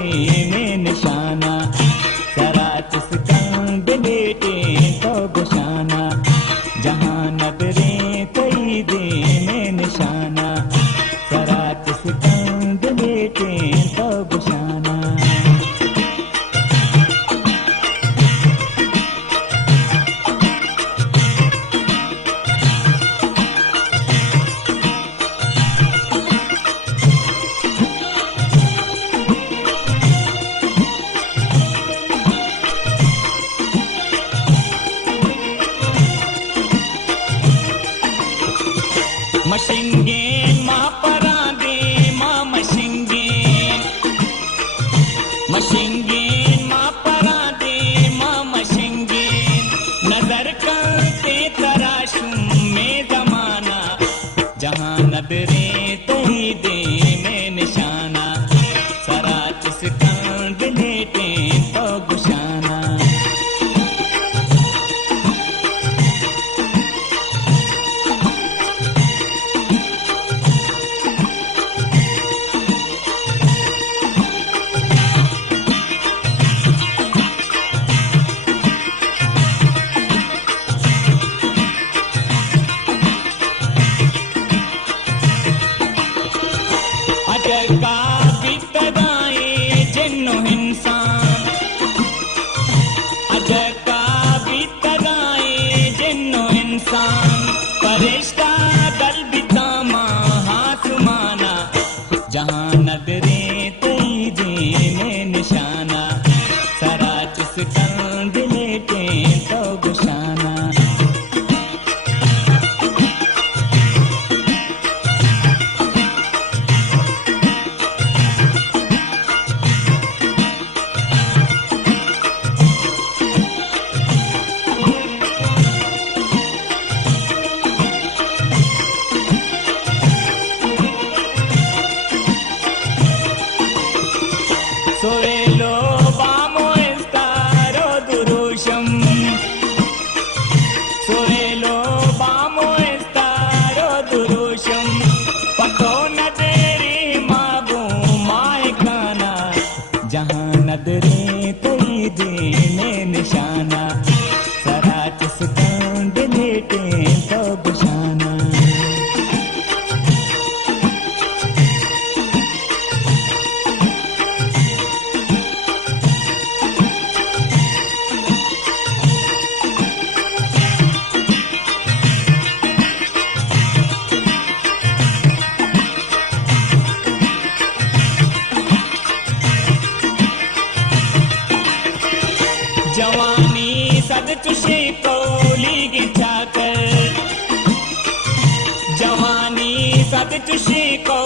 में निशाना, सराच सिकंद लेटे तो गुशाना, जहां नजरें कई दे में निशाना, सराच सिकंद लेटे तो गुशाना। मशिंगेन महापरादे मां मशिंगेन, मशिंगेन महापरादे मां मशिंगेन, नजर करते तराशुम में जमाना, जहां नजरें तही दे में निशाना, सराच सिकंद लेटे तो गुशाना। अजर का बितदाए जिन्नो इंसान, अजर का बितदाए जिन्नो इंसान, फरिश्ता दल बितामा आसमाना, जहां नजरें तई दे में निशाना, सराच सिकंद लेटे तो गुशाना। Sorelo vamos a estar durusham, Sorelo vamos a estar durusham, pato na tere mabu mai kana, jahan nadre tei de mein nishana, saraach sikand lete to gushana। जवानी सद तुझे कोली गिछा कर, जवानी सद तुझे को